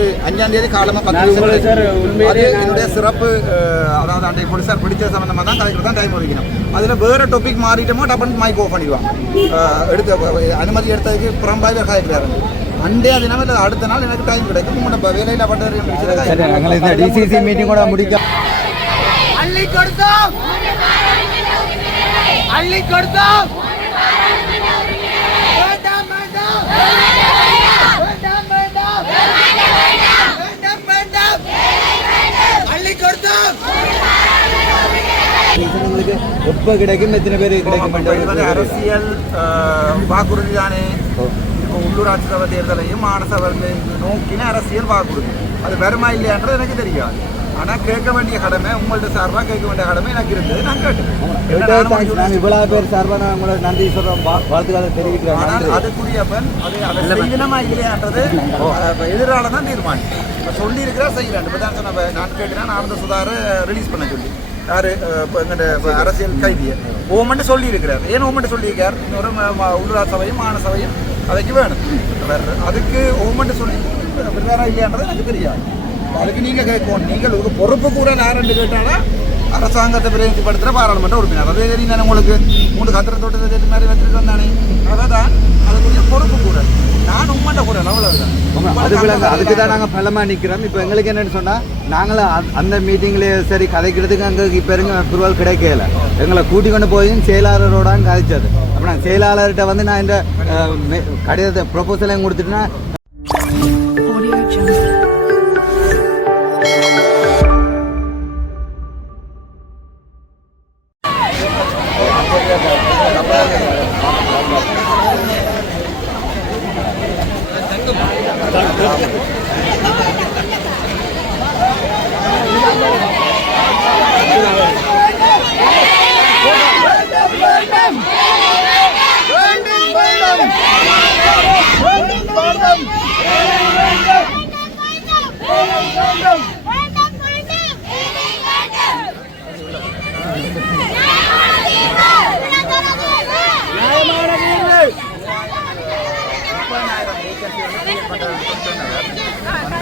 அது 5ஆம் தேதி காலமாக 10 என்னுடைய சிறப்பு அதாவது அன்றைய போலீஸார் பிடிச்ச சம்பந்தமாக தான் கலைக்கிறது தான் டைம் ஒதுக்கணும். அதில் வேறு டாபிக் மாறிட்டோமோ டப்புன்னு மைக் ஆஃப் பண்ணிடுவாங்க. அனுமதி எடுத்ததுக்கு புறம்பாக கலைக்கிறாரு. அண்டே தினம் இல்லை அடுத்த நாள் எனக்கு டைம் கிடைக்கும். உங்களோட வேலையில் பட்ட டிசிசி மீட்டிங் கூட முடிக்க அள்ளி கொடுத்தோம் அள்ளி கொடுத்தோம் எப்ப கிடைக்கும் எத்தனை பேர் கிடைக்கும் அரசியல் வாக்குறுதி தானே. இப்போ உள்ளூராட்சி சபை தேர்தலையும் மாநசபையும் நோக்கின அரசியல் வாக்குறுதி அது வருமா இல்லையான்றது எனக்கு தெரியாது. ஆனால் கேட்க வேண்டிய கடமை உங்கள்ட்ட சார்பாக கேட்க வேண்டிய கடமை எனக்கு இருந்தது. நான் கேட்டேன் இவ்வளவு பேர் சார்பாக நான் உங்களை நன்றி சொல்றோம், வாழ்த்துக்களை தெரிவிக்கிறேன். ஆனால் அதுக்குரியவன் அது செய்யணுமா இல்லையான்றது எதிரால தான் தீர்மானம். இப்போ சொல்லியிருக்கிறா செய்யறான். இப்போ தான் சொன்ன நான் கேட்டேன்னா ஆனந்த சுதாரை ரிலீஸ் பண்ண சொல்லி யாரு இப்போ எங்கள் அரசியல் கைதியை ஓமெண்ட் சொல்லியிருக்கிறார். ஏன் ஓமெண்ட் சொல்லியிருக்கார்? இன்னொரு உள்ளூராட்சி சபையும் மாநசபையும் அதைக்கு வேணும். அதுக்கு ஓமெண்ட் சொல்லி வேற இல்லையான்றது எனக்கு தெரியாது. அதுக்கு நீங்கள் கேட்கணும். நீங்கள் ஒரு பொறுப்பு கூட யாருன்னு கேட்டாலும் அரசாங்கத்தை பிரதிநிதிப்படுத்துகிற பாராளுமன்ற உறுப்பினர். அதே சரி நான் உங்களுக்கு 3 கத்திர தோட்டத்தை மாதிரி வச்சுட்டு வந்தானே. அதான் அதுக்குரிய பொறுப்பு கூட நான் உண்மைட்ட கூட அவ்வளவுதான். அதுக்கு தான் நாங்கள் பலமாக நிற்கிறோம். இப்போ எங்களுக்கு என்னென்னு சொன்னால் நாங்களும் அந்த மீட்டிங்லேயே சரி கதைக்கிறதுக்கு அங்கே இப்போ இருங்க அப்ரூவல் கிடைக்கல. எங்களை கூட்டி கொண்டு போய் செயலாளரோடான்னு கதைச்சது. அப்போ நான் செயலாளர்கிட்ட வந்து நான் இந்த கடிதத்தை ப்ரொபோசலையும் கொடுத்துட்டுனா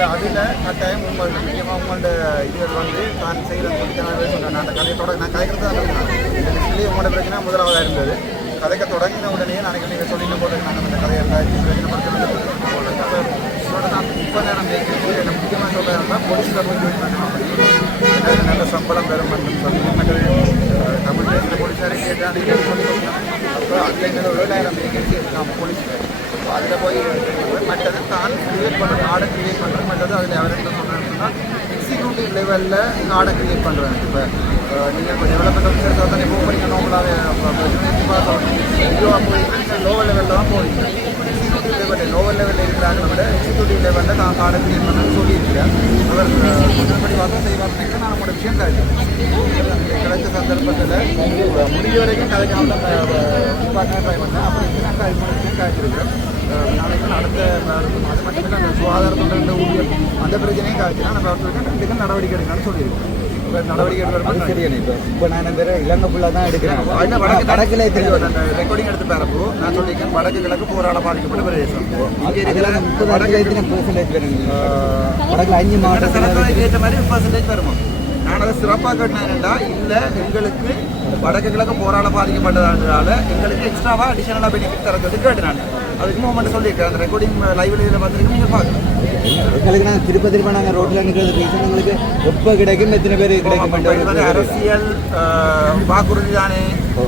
அதில் கட்டாயம் உங்கள்கிட்ட முக்கியமாக உங்கள்கிட்ட இதுகள் வந்து தான் செய்கிறது சொன்னேன். அந்த கதையை நான் கதைக்கிறது தான் இந்த லிஸ்ட்லேயே உங்களோட பிரச்சனை முதலாவதாக இருந்தது. கதைக்க தொடங்கின உடனே நாளைக்கு நீங்கள் சொல்லிட்டு போட்டு நாங்கள் இந்த கதையை பிரச்சனை நான் இப்போ நேரம் கேட்குறது என்ன முக்கியமாக சொல்கிறேன்னா போலீஸில் போய் ஜாயின் பண்ணணும். நல்ல சம்பளம் பெறும் சொல்லி தமிழ் தேசிய போலீஸாரே கேட்டால் அப்போ அதில் எங்களை 7,000 வேகன்சி இருக்காம போலீஸில். அதில் போய் மற்றது தான் கிரியேட் பண்ணுற நாடை கிரியேட் பண்ணுறது. மற்றது அதில் அவர் என்ன சொல்கிறேன்னா எக்ஸிக்யூட்டிவ் லெவலில் நாடை கிரியேட் பண்ணுறாங்க. இப்போ நீங்கள் இப்போ டெவலப்மெண்ட் ஆஃபீஸர்ஸ் வந்து எப்போ போகிறீங்க நோம்பலாக லோவர் லெவலில் தான் போகிறீங்க. எக்ஸிக்யூட்டிவ் லெவலில் லோவர் லெவலில் இருக்கிறாங்க விட எக்ஸிக்யூட்டிவ் லெவலில் நான் நாடை கிரியேட் பண்ணுறேன்னு சொல்லியிருக்கிறேன். அவர் முதல்படி வார்த்தை செய்வார்னு நான் உங்களோட விஷயம் காய்ச்சேன். கிடைச்ச சந்தர்ப்பத்தில் முடிஞ்ச வரைக்கும் கதைக்காம தான் ட்ரை பண்ணேன். அப்படி நான் விஷயம் காய்ச்சிருக்கிறேன். நாளைக்கு அடுத்த அது மட்டும் இல்லை அந்த சுகாதாரத்துறை ஊழியர் அந்த பிரச்சனையும் காய்ச்சினா நம்ம அவர்களுக்கு கண்டிப்பாக நடவடிக்கை எடுக்கணும்னு சொல்லியிருக்கோம். நடவடிக்கை எடுக்கிறது சரியான. இப்போ நான் இந்த இலங்கை ஃபுல்லாக தான் எடுக்கிறேன். வடக்கில் அந்த ரெக்கார்டிங் எடுத்து பாருப்போ நான் சொல்லியிருக்கேன் வடக்கு கிழக்கு போராட பாதிக்கப்பட்ட பிரதேசம். இங்கே இருக்கிற வடக்கில் வடக்கில் 5 மாவட்டத்தில் ஏற்ற மாதிரி % வருமா? நான் அதை சிறப்பாக கேட்டேன்னா இல்லை எங்களுக்கு வடக்கு கிழக்கு போராட பாதிக்கப்பட்டதுனால எங்களுக்கு எக்ஸ்ட்ராவாக அடிஷனலாக பெனிஃபிட் தர சொல்லி கேட்டேன். அதுக்கு மூமெண்ட் சொல்லியிருக்கேன். அந்த ரெக்கார்டிங் லைவ்ல இதில் பார்த்துருக்கு நீங்கள் பார்க்கலாம். எங்களுக்கு நாங்கள் திருப்ப நாங்கள் ரோட்டில் நிற்கிறது ரீசன் எங்களுக்கு எப்போ கிடைக்கும் எத்தனை பேர் கிடைக்கும் அரசியல் வாக்குறுதி தானே. இப்போ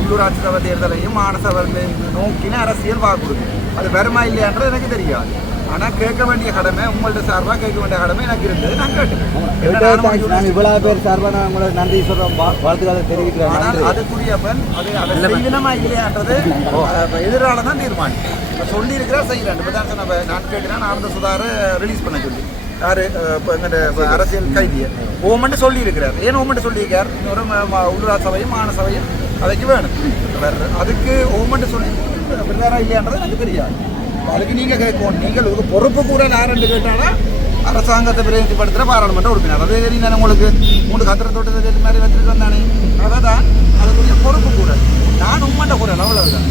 உள்ளூராட்சி சபை தேர்தலையும் மாநசபையும் நோக்கின அரசியல் வாக்குறுதி அது வருமா இல்லையான்றது எனக்கு தெரியாது. ஆனால் கேட்க வேண்டிய கடமை உங்கள்ட்ட சார்பாக கேட்க வேண்டிய கடமை எனக்கு இருந்தது. நான் கேட்டேன். இவ்வளவு பேர் சார்பாக நான் உங்களை நன்றி சொல்கிறோம், வாழ்த்துக்களை தெரிவிக்கிறேன். ஆனால் அதுக்குரியவன் அது செய்யணுமா இல்லையான்றது எதிரால தான் தீர்மானம். இப்போ சொல்லியிருக்கிறா செய்யறான். இப்போ தான் சொன்ன நான் கேட்டேன்னா ஆனந்த சுதாரை ரிலீஸ் பண்ண சொல்லி யாரு இப்போ எங்கள் அரசியல் கைதியை ஓமெண்ட் சொல்லியிருக்கிறார். ஏன் ஓமெண்ட் சொல்லியிருக்கார்? இன்னொரு உள்ளூராட்சி சபையும் மாநசபையும் அதைக்கு வேணும். அதுக்கு ஓமெண்ட் சொல்லி வேற இல்லையான்றது எனக்கு தெரியாது. அதுக்கு நீங்கள் கேட்கணும். நீங்கள் ஒரு பொறுப்பு கூட யாருன்னு கேட்டாலும் அரசாங்கத்தை பிரதிநிதிப்படுத்துகிற பாராளுமன்ற உறுப்பினர். அதே சரி நான் உங்களுக்கு 3 கத்திர தோட்டத்தை மாதிரி வச்சுட்டு வந்தானே. அதான் அதுக்குரிய பொறுப்பு கூட நான் உண்மைட்ட போறேன் அவ்வளவுதான்.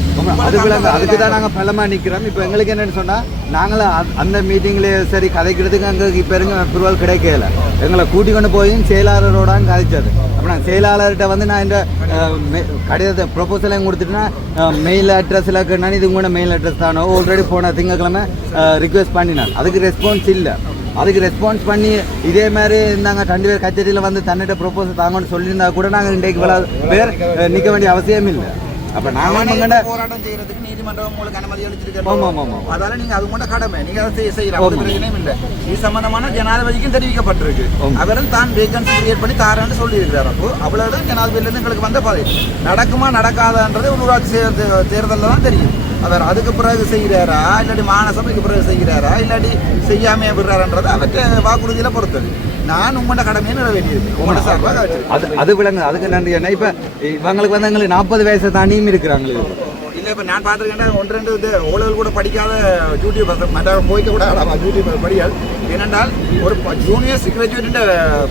அதுக்கு தான் நாங்கள் பலமாக நிற்கிறோம். இப்போ எங்களுக்கு என்னென்னு சொன்னால் நாங்களும் அந்த மீட்டிங்லேயே சரி கதைக்கிறதுக்கு அங்கே இப்போ இருங்க அப்ரூவல் கிடைக்கல. எங்களை கூட்டி கொண்டு போய் செயலாளரோடான்னு கதைச்சது. அப்போ நான் செயலாளர்கிட்ட வந்து நான் இந்த கடிதத்தை ப்ரொபோசலையும் கொடுத்துட்டுனா மெயில் அட்ரஸில் கேட்டால் இது உங்களோட மெயில் அட்ரஸ் தானோ ஆல்ரெடி போன திங்கக்கிழமை ரிக்வெஸ்ட் பண்ணினான். அதுக்கு ரெஸ்பான்ஸ் இல்லை. அதுக்கு ரெஸ்பான்ஸ் பண்ணி இதே மாதிரி நாங்கள் 2 பேர் கச்சேரியில் வந்து தன்னிட்ட ப்ரொபோசல் தாங்கன்னு சொல்லியிருந்தா கூட நாங்கள் இன்றைக்கு பேர் நிற்க வேண்டிய அவசியம் இல்லை. அப்போ நாங்கள் போராட்டம் செய்யறதுக்கு நீதிமன்றம் உங்களுக்கு அனுமதி அளிச்சிருக்கோம். அதால நீங்க அது மட்டும் கடமை, நீங்க அதை செய்யலாம், பிரச்சனையும் இல்லை. இது சம்பந்தமான ஜனாதிபதிக்கும் தெரிவிக்கப்பட்டிருக்கு. அவரும் தான் வேகன்சி கிரியேட் பண்ணி தாரன்னு சொல்லி இருக்கிறார். அப்போ அவ்வளவுதான் ஜனாதிபதியிலிருந்து எங்களுக்கு வந்த பதவி. நடக்குமா நடக்காதான்றது உள்ளூராட்சி தேர்தலில் தான் தெரியும். அவர் அதுக்கு பிறகு செய்கிறாரா இல்லாட்டி மாநசபைக்கு பிறகு செய்கிறாரா இல்லாட்டி செய்யாமையே விடுறாருன்றது அவற்றை வாக்குறுதியில பொறுத்தது. நான் உங்களோட கடமையை நிறைவேற்றியிருக்கேன். உங்களோட சார்பாக அது விளங்கு. அதுக்கு நன்றி. என்ன இப்போ இவங்களுக்கு வந்து எங்களுக்கு 40 வயசு தாண்டியும் இருக்கிறாங்க. இல்லை இப்போ நான் பார்த்துருக்கேன் 1-2 இது ஓலகள் கூட படிக்காத யூடியூப் மற்ற போய்க்க கூட யூடியூப் படிக்காது. ஏனென்றால் ஒரு ஜூனியர் கிராஜுவேட்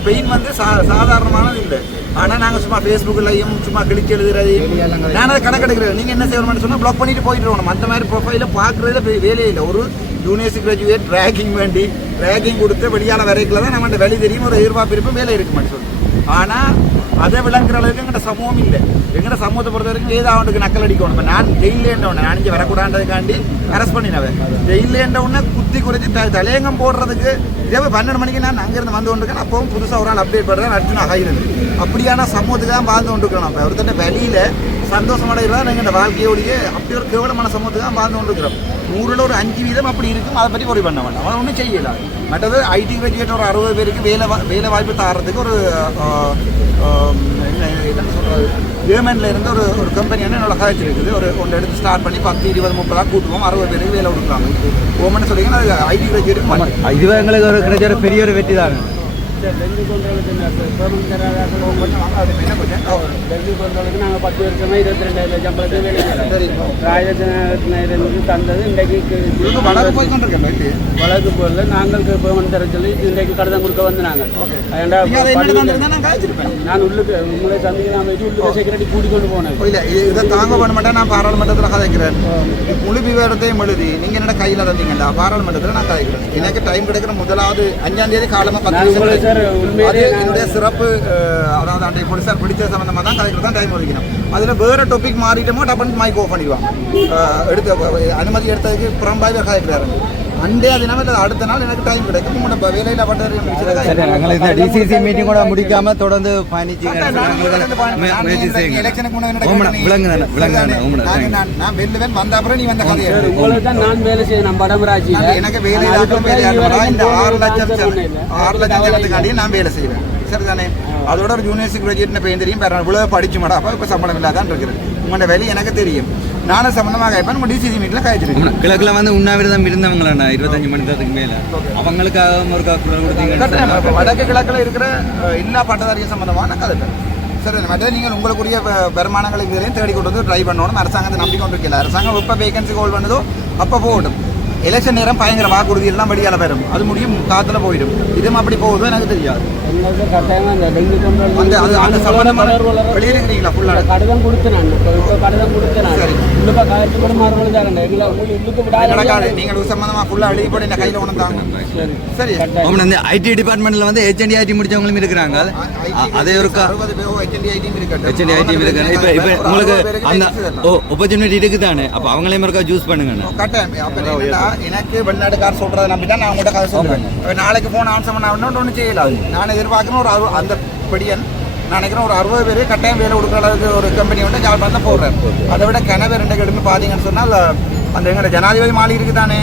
பெயின் வந்து சாதாரணமானது இல்லை. ஆனால் நாங்கள் சும்மா ஃபேஸ்புக்கிலையும் சும்மா கிளிச்சு எழுதுறதையும் நான் அதை கணக்கெடுக்கிறேன். நீங்கள் என்ன செய்யணும்னு சொன்னால் ப்ளாக் பண்ணிட்டு போயிட்டு அந்த மாதிரி ப்ரொஃபைலில் பார்க்குறதுல வேலையே இல்லை. ஒரு ஜூனியர் கிராஜுவேட் ரேகிங் வேண்டி ரேகிங் கொடுத்து வெளியான வரைக்கில் தான் நம்ம வெளி தெரியும் ஒரு எதிர்பார்ப்பு இருப்போம் வேலை இருக்குமான்னு சொல்லி. ஆனால் அதை விளங்குற அளவுக்கு எங்கள்கிட்ட சமூகம் இல்லை. எங்கள்கிட்ட சமூகத்தை பொறுத்த வரைக்கும் ஏதாவது நக்கல் அடிக்கணும். இப்போ நான் ஜெயிலேண்டவுடனே நான் இங்கே வரக்கூடாதுக்காண்டி அரெஸ்ட் பண்ணினவன். ஜெயிலேண்டவுடனே குத்தி குறைச்சி தலையங்கம் போடுறதுக்கு இதே 12 மணிக்கு நான் அங்கேருந்து வந்து கொண்டிருக்கேன். அப்பவும் புதுசாக ஒரு ஆள் அப்டேட் பண்ணுறேன் அர்ஜுனா ஆகிறது. அப்படியான சமூகத்துக்கு தான் வாழ்ந்து கொண்டிருக்கிறோம். அப்போ ஒருத்தட்ட வெளியில் சந்தோஷமடைகிறதா நாங்கள் இந்த வாழ்க்கையோடைய அப்படி ஒரு கேவலமான சமூகத்துக்கு தான் வாழ்ந்து கொண்டிருக்கிறோம். 100ல் ஒரு 5% அப்படி இருக்கும். அதை பற்றி worry பண்ண வேண்டாம். அவன் ஒன்றும் செய்யலாம். மற்றது ஐடி கிராஜுவேட் ஒரு 60 பேருக்கு வேலை வாய்ப்பு தரத்துக்கு ஒரு என்னென்னு சொல்கிறது கவர்மெண்ட்ல இருந்து ஒரு கம்பெனி வந்து என்னோட காய்ச்சி இருக்குது. ஒரு ஒன்று எடுத்து ஸ்டார்ட் பண்ணி 10, 20, 30 கூட்டுவோம். 60 பேருக்கு வேலை கொடுக்குறாங்க. கவர்மெண்ட் சொல்லிங்கன்னா அது ஐடி கிராஜுவேட் இது எங்களுக்கு ஒரு கிடைச்ச பெரிய ஒரு வெற்றி தானே. டெங்கு கொண்டவளுக்கு நாங்கள் 10 வருஷமா 22,000 சம்பளத்துக்கு வேலை ராஜத்தினிருந்து தந்தது. இன்றைக்கு வழக்கு போய் கொண்டிருக்கேன். வழக்கு போகல. நாங்கள் பெர்மனன்ட் தர சொல்லி இன்றைக்கு கடிதம் கொடுக்க வந்து நாங்கள் நான் உள்ளுக்கு உங்களை சந்திக்க நான் உள்ளுக்கு செக்யூரிட்டி கூட்டிக் கொண்டு போனேன். இல்லை இதை தாங்க பண்ண மாட்டேன். நான் பாராளுமன்றத்தில் கதைக்கிறேன். முழு விவரத்தையும் எழுதி நீங்கள் என்ன கையில் தந்தீங்களா பாராளுமன்றத்தில் நான் கதைக்கிறேன். எனக்கு டைம் கிடைக்கிற முதலாவது 5ஆம் தேதி காலமாக 10 என்னுடைய சிறப்பு அதாவது அன்றைய போலீஸார் பிடிச்ச சம்பந்தமாக தான் கதைக்கிறது தான் டைம் ஒதுக்கணும். அதில் வேறு டாபிக் மாறிட்டோமோ டப்புன்னு மைக் ஆஃப் பண்ணிடுவாங்க. அனுமதி எடுத்ததுக்கு புறம்பாய் கதைக்கிறாரு. அண்டே அது நம்ம அடுத்த நாள் எனக்கு டைம் கிடைக்கும். உங்களோட வேலையில் பட்ட டிசிசி மீட்டிங் கூட முடிக்காம தொடர்ந்து நான் வெல்லுவேன் வந்த அப்புறம் நீ வந்த கதையை நான் வேலை செய்யணும் படமராஜி எனக்கு வேலையில்லாத வேலையாடுறா இந்த 6 லட்சம் ஜனத்துக்காண்டியே நான் வேலை செய்வேன். சரிதானே? அதோட ஒரு யூனிவர்சிட்டி கிராஜுவேட் பெயர் தெரியும். இவ்வளவு படிச்சு மாடாப்பா இப்போ சம்பளம் இல்லாதான் இருக்கிறேன். உங்களோட வேலை எனக்கு தெரியும். நானும் சம்பந்தமாக கேட்பேன். நம்ம டிசிசி மீட்டில் காய்ச்சிருக்கேன். கிழக்கில் வந்து உண்ணாவிரதம் இருந்தவங்களா 25 மணி நேரத்துக்கு மேலே அவங்களுக்காக ஒரு குரல் கொடுத்தீங்க. வடக்கு கிழக்கில் இருக்கிற எல்லா பட்டதாரிய சம்பந்தமான கதை. சரி, மற்ற நீங்கள் உங்களுக்குரிய வருமானங்களை இதுலையும் தேடி கொண்டு வந்து ட்ரை பண்ணணும். அரசாங்கத்தை நம்பி கொண்டு இருக்கல. அரசாங்கம் எப்போ வேகன்சி ஹோல்ட் பண்ணுதோ அப்போ போகட்டும். எலெக்ஷன் நேரம் பயங்கர வாக்குறுதி எல்லாம் வெளியால வரும். அது முடியும் காத்துல போயிடும். இதுவும் அப்படி போகுதோ எனக்கு தெரியாது. வெளியிருக்கிறீங்களா ஃபுல்லாக கடிதம் கொடுத்தேன். நீங்கள் சம்பந்தமா ஃபுல்லாக எழுதி போட்டு என்ன கையில் ஒன்று தாங்க. சரி, ஐடி டிபார்ட்மெண்ட்ல வந்து ஹெச்என்டி ஐடி முடிச்சவங்களும் இருக்கிறாங்க. அதே ஒரு 60 பேர் ஹெச்என்டி ஐடி இருக்கு. ஹெச்என்டி ஐடி இருக்காங்க. இப்போ உங்களுக்கு அந்த ஆப்பர்ச்சுனிட்டி இருக்குதானே? அப்போ அவங்களையும் இருக்கா ஜூஸ் பண்ணுங்க. கட்டாயம். எனக்கு வெளிநாட்டுக்கார சொல்றதை நம்பி தான் நான் உங்கள்கிட்ட கதை சொல்றேன். நாளைக்கு போன ஆன்சர் பண்ண ஒன்றும் செய்யலாது. நான் எதிர்பார்க்கணும் ஒரு அந்த படியன் நான் நினைக்கிறேன் ஒரு 60 பேர் கட்டாயம் வேலை கொடுக்குற அளவுக்கு ஒரு கம்பெனி வந்து ஜாப் பண்ண போடுறேன். அதை விட கனவு 2 எடுத்து பார்த்தீங்கன்னு சொன்னால் அந்த எங்களோட ஜனாதிபதி மாளிகை இருக்குது தானே,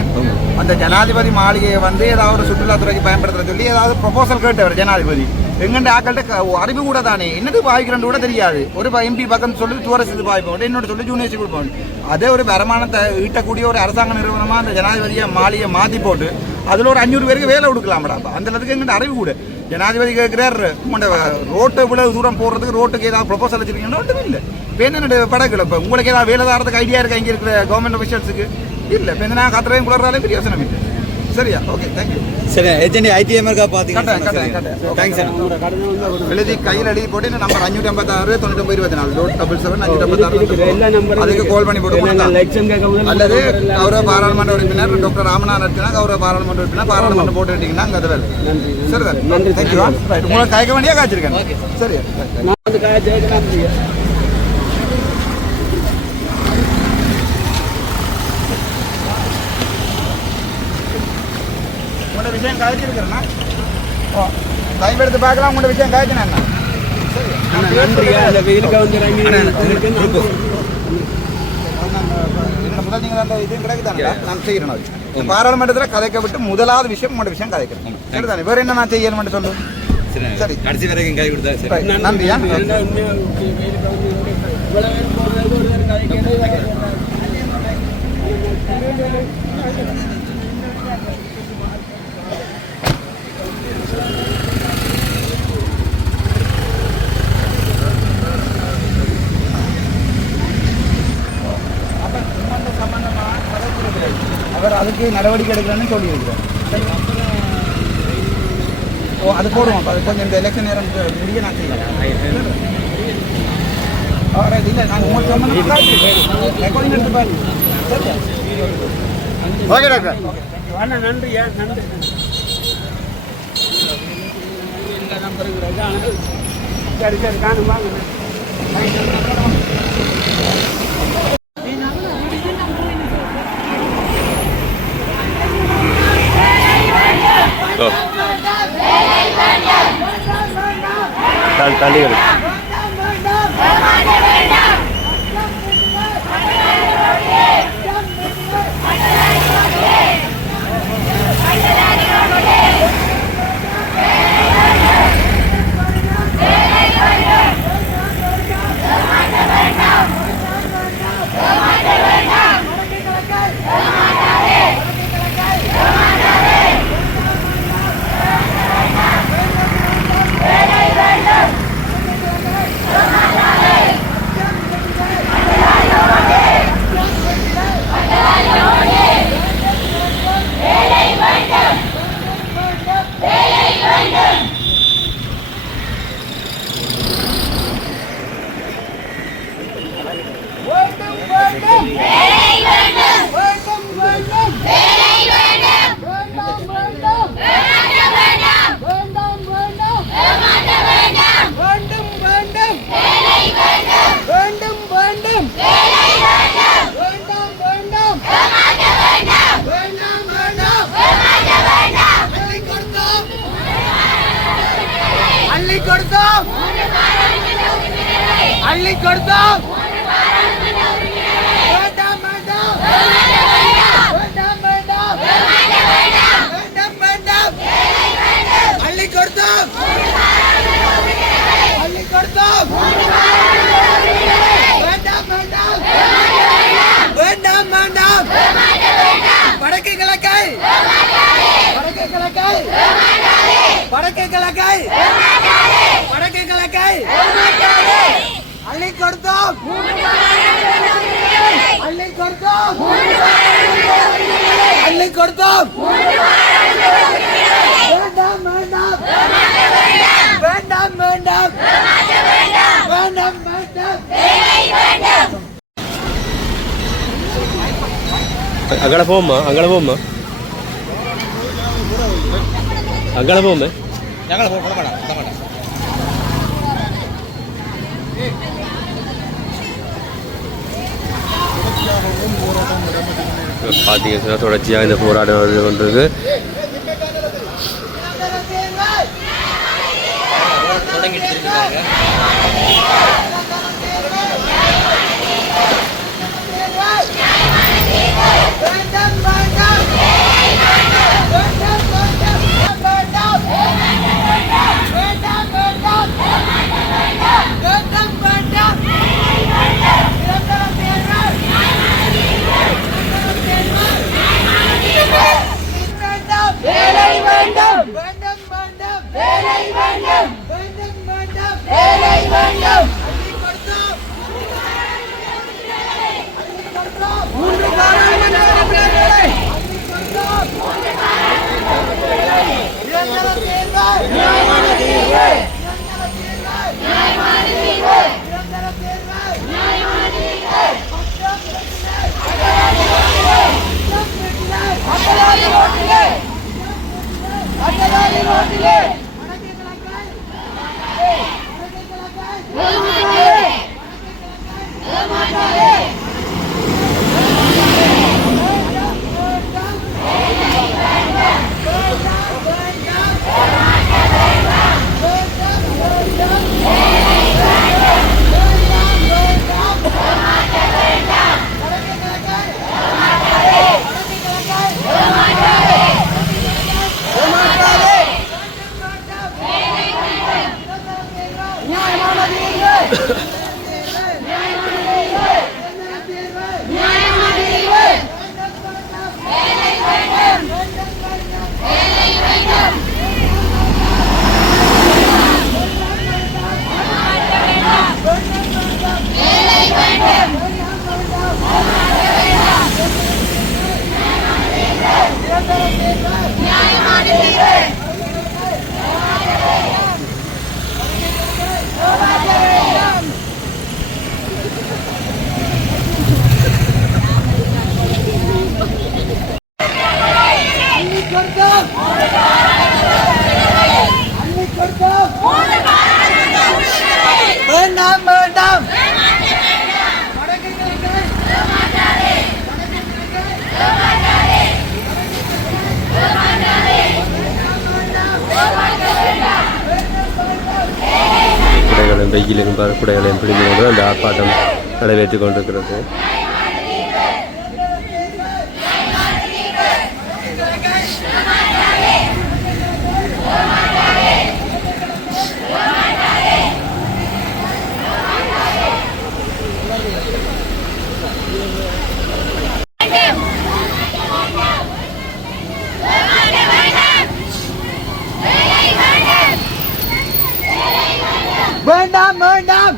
அந்த ஜனாதிபதி மாளிகையை வந்து ஏதாவது ஒரு சுற்றுலாத்துறைக்கு பயன்படுத்துற சொல்லி ஏதாவது ப்ரொபோசல் கேட்டவர் ஜனாதிபதி. எங்கள்கிட்ட ஆக்கள்கிட்ட அறிவு கூட தானே என்னது பாய்க்கிறன்னு கூட தெரியாது. ஒரு எம்பி பக்கம் சொல்லி டூரிஸ்ட் பாய்ப்போம், என்னோட சொல்லி யூனிவர்சிட்டி கொடுப்போம். அதே ஒரு வருமானத்தை ஈட்டக்கூடிய ஒரு அரசாங்க நிறுவனமாக அந்த ஜனாதிபதியை மாளிகையை மாற்றி போட்டு அதில் ஒரு 500 பேருக்கு வேலை கொடுக்கலாம்டா. அந்த அளவுக்கு எங்கள்கிட்ட அறிவு கூட. ஜனாதிபதி கேட்குறார் உங்களோட ரோட்டை இவ்வளவு தூரம் போடுறதுக்கு ரோட்டுக்கு ஏதாவது ப்ரொபோசல் வச்சுருக்கீங்கன்னா ஒன்றும் இல்லை. இப்போ என்னோட படகுல இப்போ உங்களுக்கு ஏதாவது வேலை தாரத்துக்கு ஐடியா இருக்கா இங்கே இருக்கிற கவர்மெண்ட் அஃபிஷியல்ஸுக்கு இல்லை. இப்போ நான் கத்துறையும் குளர்றாலே பெரிய யோசனை இல்லை. சரியா? Okay, thank you. சரி எஜென்டி ஐடிஎம் இருக்கா கட்டாயம். பார்த்தீங்கன்னா தேங்க்ஸ் அண்ணா. எழுதி கையில் எழுதி போட்டு இந்த நம்பர் 556 99 24 77 556 அதுக்கு கால் பண்ணி போட்டு அல்லது கௌரவ பாராளுமன்ற உறுப்பினர் டாக்டர் ராமநாதன் கௌரவ பாராளுமன்ற உறுப்பினர் பாராளுமன்றம் போட்டு விட்டீங்கன்னா அங்கே அது வேலை. சரி சார், தேங்க்யூ. ரைட், உங்களை காய்க்க வேண்டியா காய்ச்சிருக்கேன். சரி, உங்களோட விஷயம் காய்ச்சிருக்கிறேன்னா டைம் எடுத்து பார்க்கலாம். உங்களோட விஷயம் காய்ச்சினேன். முதல் நீங்கள் அந்த இது கிடைக்குதானே நான் செய்கிறேன். பாராளுமன்றத்தில் கதைக்க விட்டு முதலாவது விஷயம் உங்களோட விஷயம் கதைக்கிறேன். சரிதானே? வேறு என்ன நான் செய்யணும்னு சொல்லு. சரி, கடைசி வரைக்கும் கை கொடுத்தா நன்றியா. அவர் அதுக்கு நடவடிக்கை எடுக்கலன்னு சொல்லியிருக்கிறார். ஓ, அது போடுவோம். அது கொஞ்சம் இந்த எலெக்ஷன் நேரம் முடிய நான் செய்யலாம். இல்லை, நாங்கள் உங்களுக்கு சம்பந்தம் ரெக்கார்டிங் எடுத்து பாருங்க. Okay doctor. நன்றியா, நன்றி. சரி சரி, காணும் வாங்க. தள்ளி அள்ளி கொடுத்தோம். அள்ளி கொடுத்தோம். அள்ளி கொடுத்தோம். வேண்டாம் வேண்டாம். வடக்கு கிழக்கை வடக்கு கிழக்கை வடக்கு கிழக்கை வடக்கு கிழக்கை அள்ளி கொடுத்தோம். அள்ளி கொடுத்தோம். அள்ளி கொடுத்தோம். வேண்டாம் வேண்டாம். வேண்டாம் வேண்டாம். வேண்டாம் வேண்டாம். அங்கே போமா அங்கே போமா அங்கே போமே பார்த்தீங்கன்னா தொடர்ச்சியாக இந்த போராட்டம் வந்து கொண்டிருக்கு. வேலை வேண்டும். வேண்டாம் வேண்டாம். வேலை வேண்டும். வேண்டாம் வேண்டாம். வேலை வேண்டும். இடதுசாரி ரோட்டிலே வேண்டாம் வேண்டாம் குடைகளும் வெயிலும் குடைகளையும் பிடிந்து கொண்டு அந்த ஆர்ப்பாட்டம் நடைபெற்றுக் கொண்டிருக்கிறது. வேண்டாம் வேண்டாம்